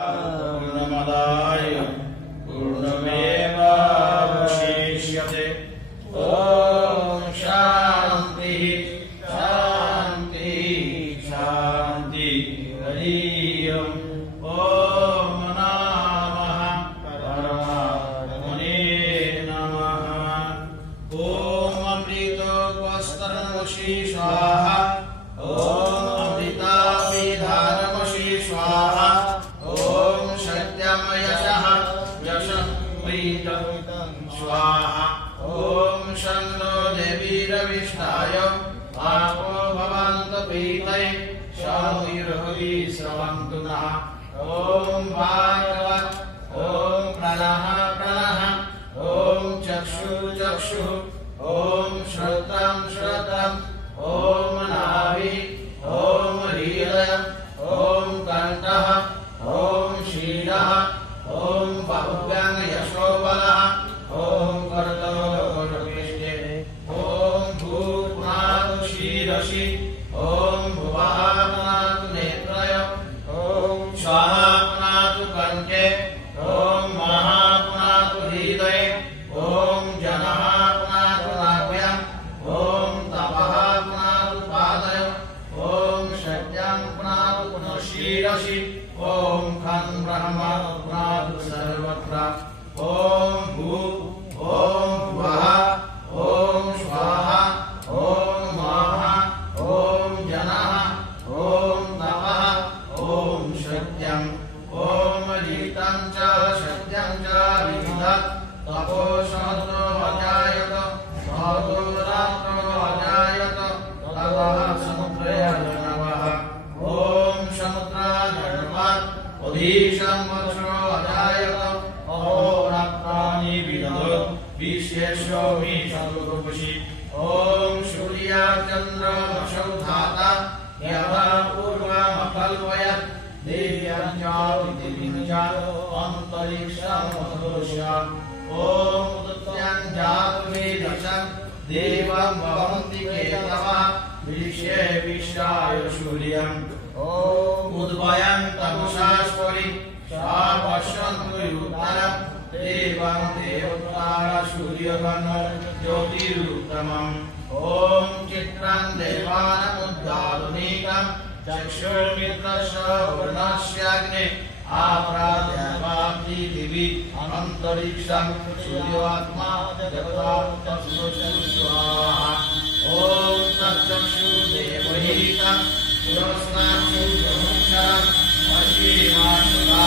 पूर्णमदाय पूर्णमेवावशिष्यते। ॐ शान्ति शान्ति शान्ति। हरि ओम्। ॐ नमः परमात्मने नमः। ॐ अमृतोपस्तरमसि स्वाहा। ॐ अमृताभिधानमसि स्वाहा। स्वाहा। ॐ शन्नो देवीरविष्टाय आपो भवन्तु पीतये शौर्यहरि स्रवन्तु नः। ॐ भागवत् ॐ प्रणः प्रणः। ॐ चक्षुः चक्षुः। ॐ श्रोत्रं श्रोत्रम्। ॐ नाभिः। ॐ हृदयम्। ॐ कण्ठः। ॐ शिरः। ॐ बाहुभ्यां यशोबलः। ॐ कर्तव्यपृष्ठे। ॐ भूपुनातु शिरसि। ॐ भुवः पुनातु नेत्रय। ॐ स्वः पुनातु कण्ठे। ॐ महः पुनातु हृदये। ॐ जनः पुनातु नाभ्याम्। ॐ तपः पुनातु पादयोः। ॐ शक्यं पुनातु पुनः शिरसि। ॐ खं ब्रह्म पुनातु सर्वत्र। ॐ भू ॐ भुवः ॐ स्वाहा। ॐ महः ॐ जनः ॐ तपः ॐ शक्यं ॐ रीतं च शक्यं च विदधत्। तपो समत्रो अजायत ततो रात्रो अजायत ततः समुद्रयर्णवः। ॐ समुद्राजन्मात् उदीशं वत्सरो अजायत। अहोरात्राणि विदधत् विश्वेशो विशतुर्वशि। ॐ सूर्याचन्द्रमसौ धाता यः पूर्वमकल्पयत्। देव्यं च पृथिवीं च अन्तरिक्षमधोष्य। ॐ उदत्तं जातवेदसं देवं भवन्ति केतवः। विश्वे विश्वाय सूर्यम्। ॐ उद्भयं तमसा स्फुरि सा पश्यन्तु उत्तरं। देवं देवोत्तर सूर्यगणो ज्योतिरुत्तमम्। ॐ चित्रं देवानामुद्दालुनीकं चक्षुर्मित्रस्य वर्णस्याग्ने आप्रादेवाप्ति दिवि अन्तरिक्षं सूर्योऽत्मा जगता तस्मै स्वाहा। ॐ तच्चक्षुर्देवहितं पुरस्तात् सूर्यमुक्षरम् अश्विनाशुता।